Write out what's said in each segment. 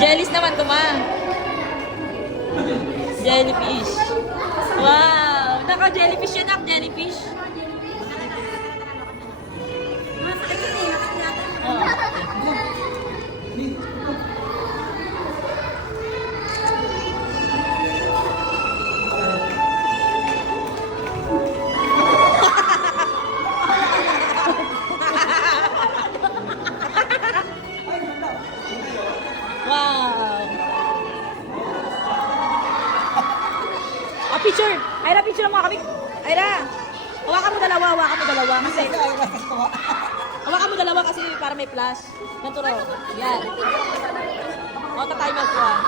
Jellies naman to, ma. Jellyfish. Wow! Naka-jellyfish yan, nak. Jellyfish. Wow! Picture! Ira, picture mo kami. Ira! Hawakan mo dalawa, hawakan mo dalawa. Kasi, hawakan mo dalawa kasi para may flash. Ganito ro. Yan. O, ta-timer ko ah.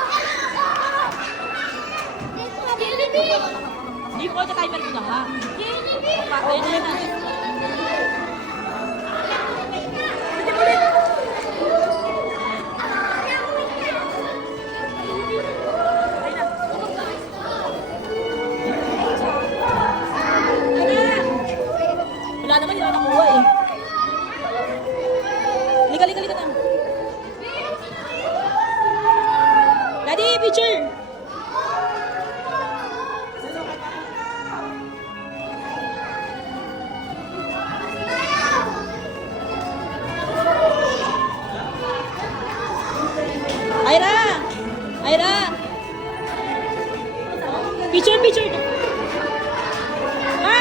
Hindi ko ta-timer ko na ha. Ayun na natin. Wala naman, hindi ako nakuha eh. Lika na. Daddy, picture! Ira! Picture! Ma!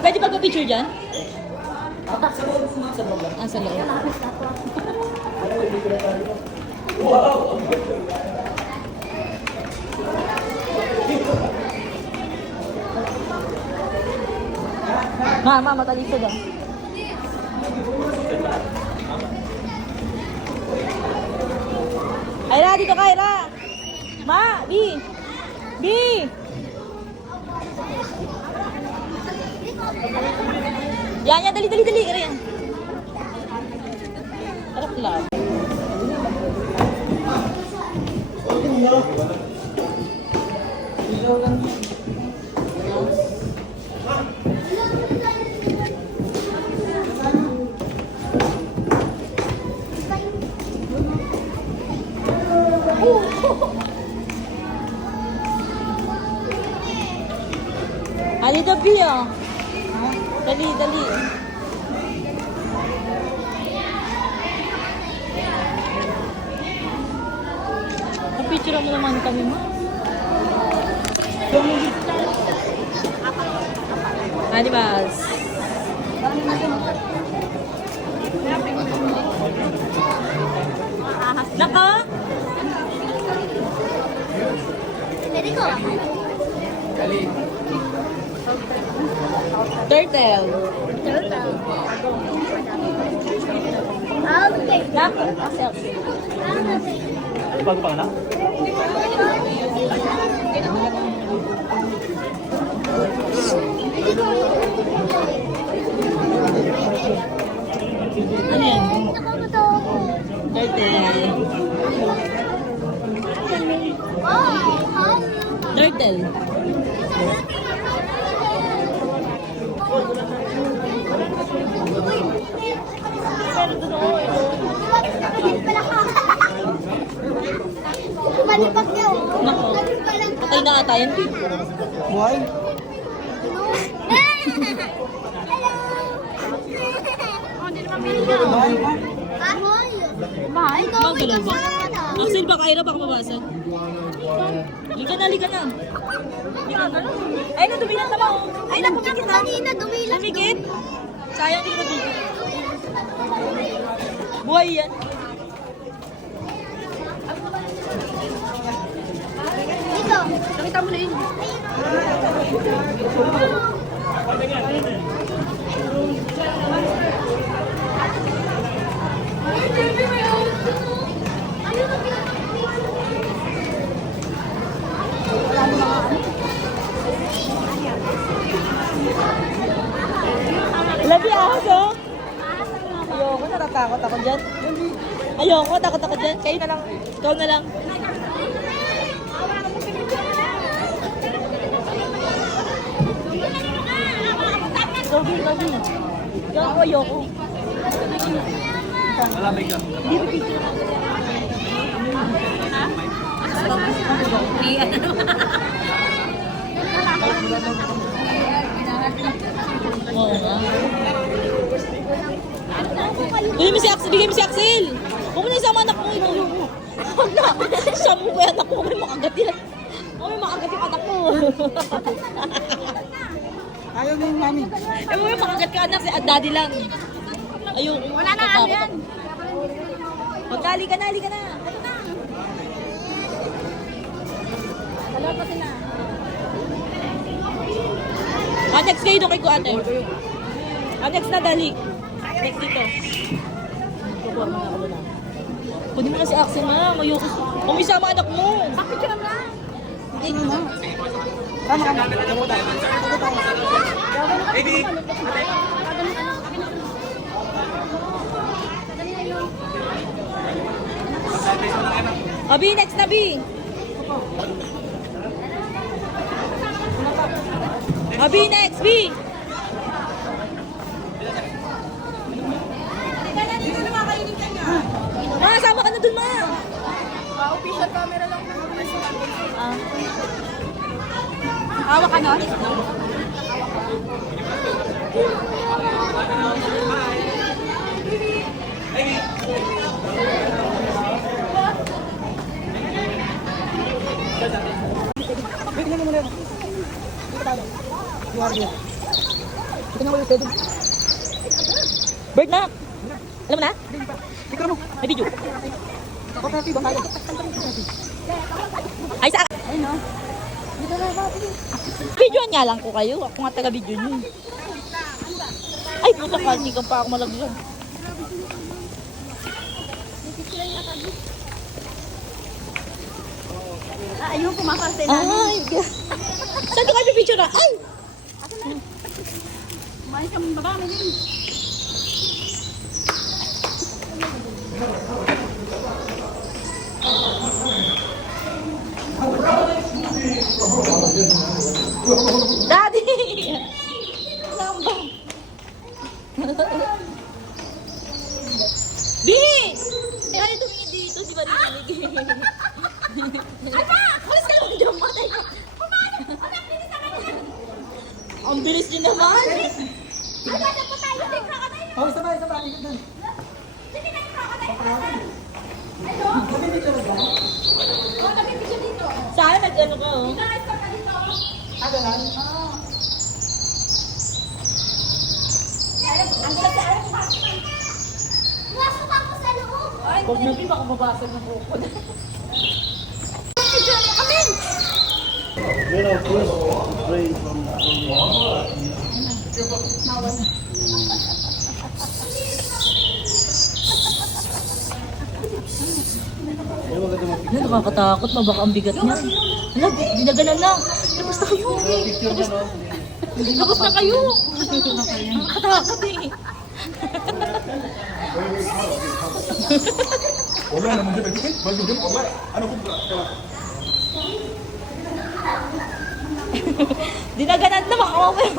Pwede magpa-picture dyan? Ah, sa loob. Ma, matalikod ah. Ira, dito ka, Ira. Ma, B. Yan, dali. Ira yan. Harap lang. Ali dabi ah. Dali. Picture mo naman kami mo. Animals. Nako? Pwede ko. Turtle. Okay. Nako? Selfie. Bago pa na? Ano yan? Nakakatawa ko. Turtle. Turtle. Malipag niya. Nako. Patay na ata yan. Why? Hello. Hindi naman binigyan. Ahoy. Mahal ko. Magalaw ba? Axel, baka Ira, baka mabasag. Liga na. Ay, nadumi na tama oh. Ay, napumikit na. Kanina, dumilas. Pumikit? Sayang hindi nabigit. Buhay yan. Pakita mo na yun. Labi ahas, oh. Ayoko, natatakot ako dyan. Ayoko, takot ako dyan. Kayo na lang. Ikaw na lang. Gogi, gogi. Ayoko, ayoko. Malamig ka. Oo nga. Bigay mo si Axel, bigay mo si Axel. Huwag mo na isama anak mo ito. Huwag na. Siya mo ba yung anak mo? May makagat yan. May makagat yung anak mo. Ayaw na yung mami. Eh, may makagat ka anak, si daddy lang. Ayun. Wala na ano yan. Magdali ka na, hali ka na. Dalawa pa sila. Next kayo doon kay Kuate. Next na, dali. Next dito. Kukuha mo na ako na. Kunin mo na si Axel na. Ayoko. Kung isama anak mo. Bakit yun na? Ano na? Tama ka na. Tama tayo. Baby! Abi, next na, Bi. Abi, next, Bi. Ma, sama ka na dun, ma. Official camera lang. Ah. Hawak ka nun? Tignan mo muna yun. Dito tayo. You are there. Tignan mo yung pwede. Bird na. Alam mo na? Tignan mo. May video. Okay, bang tayo. Ay, sa... Ayun o. Dito na ba? Videoan nga lang ko kayo. Ako nga taga-video nyo. Ay, puta ka. Hindi ka pa ako malagyan. Ayun, pumasok sa Ay, saan ka kayo picture na? Ay! Umayos kang baba, may din. Daddy! Lamba! Bi! Eh, ay, tumingin dito. Di ba narinig? Alis ka lang dyan, matay ka. Ang bilis din naman. Oh, isa ba? Isa ba? Tignan doon. Sana nag-ano ka, oh. Ada lang. Huwag na, Bi, baka mabasag ng buko na. Then of course, pray from Yan, nakakatakot. Baka ang bigat niya. Hala, ginaganan na. Labas na kayo. Labas na kayo. Nakakatakot eh. Wala naman dyan. Magdudum, wala. Ano kung Dinaganan na, baka okay.